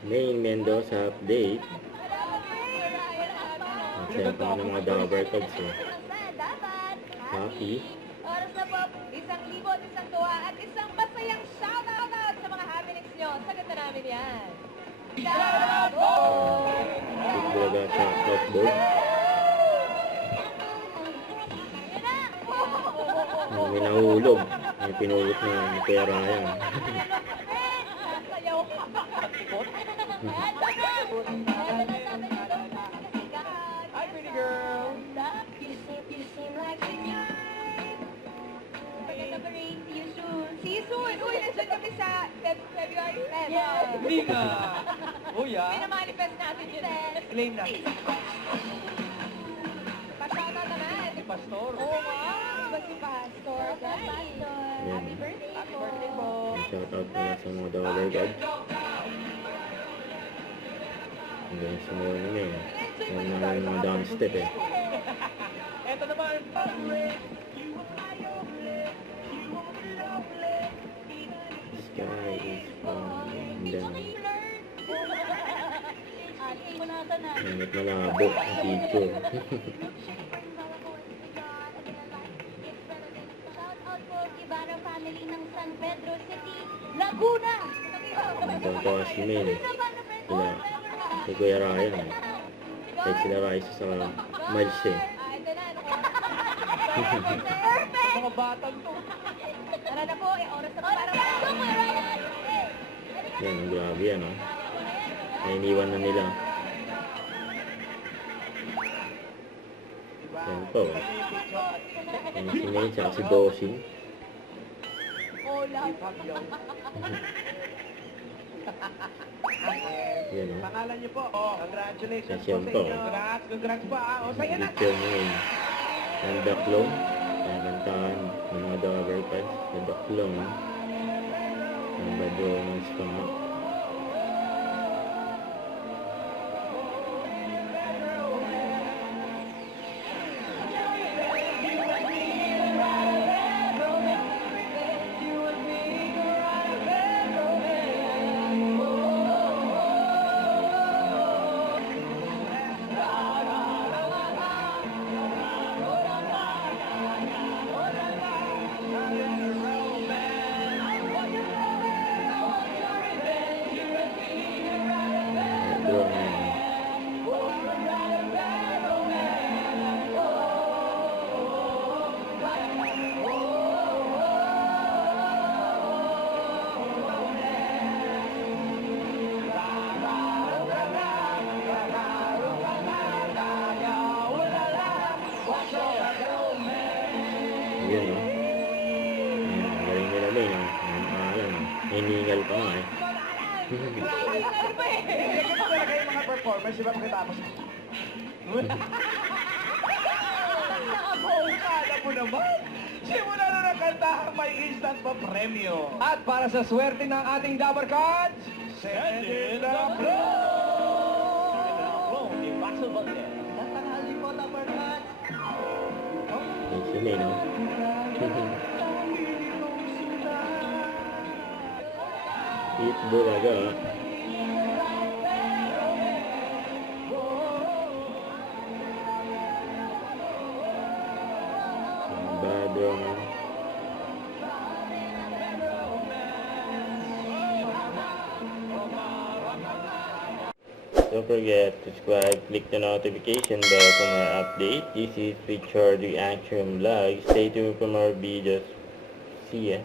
Main Mendoza update. Masaya pa ng mga Dabber Cards eh. Happy. Oras na po, 1,000 at isang tuwa at isang masayang shoutout sa mga happenings nyo. Sagot na namin yan. Bulaga sa chalkboard. May nahulog. May pinulot na ni Kuya Ryan. Sayaw ka. Hi, pretty girl. See you soon. Uy, nandiyan kami sa February 10. Hindi ka. Uy, Pinamanifest natin yun. Claim na. Pa-shoutout naman. Si Pastor. Oo nga. Iba si Pastor. Ayan. Happy birthday Happy po. birthday po. Shoutout pala sa mga Dabber Cards. Hanggang sa morning eh. Yan na yung mga downstep eh. Eto naman. Sky is falling down. Nangit malabo ang picture. Shoutout po Ibarra family ng San Pedro City, Laguna. Ito po si Mel. Sila. Si Kuya Ryan eh. Kahit sila Raisa sa Miles eh. Ito na. Perfect! Mga batang to. Tara na po. Oras na po para Yan, ang grabe yan oh. Nainiwan na nila. Yan po. Yan si Mel tsaka si Bossing. Hola. Yan oh. Pangalan niyo po. Congratulations Session po to. sa inyo. Congrats pa. O, saya na. Picture ngayon. Ang Daklong. Ang kantahan ng mga Dabber Cards. Ang Daklong. Ang Badromans pa nga. Yun o. Ang galing nila ba yun. Ang alam. Hiningal pa nga eh. Ito talaga yung mga performance. Diba pagkatapos? Kala mo naman. Simula na nakantahan may instant pa premyo. At para sa swerte ng ating Dabber Cards, send in the flow! Impossible yan. Tatanghali po, Dabber Cards. Yung sila no. Hit Bulaga. Badromans. Don't forget to subscribe, click the notification bell for more updates. This is Richard Reaction Vlog. Stay tuned for more videos. See ya.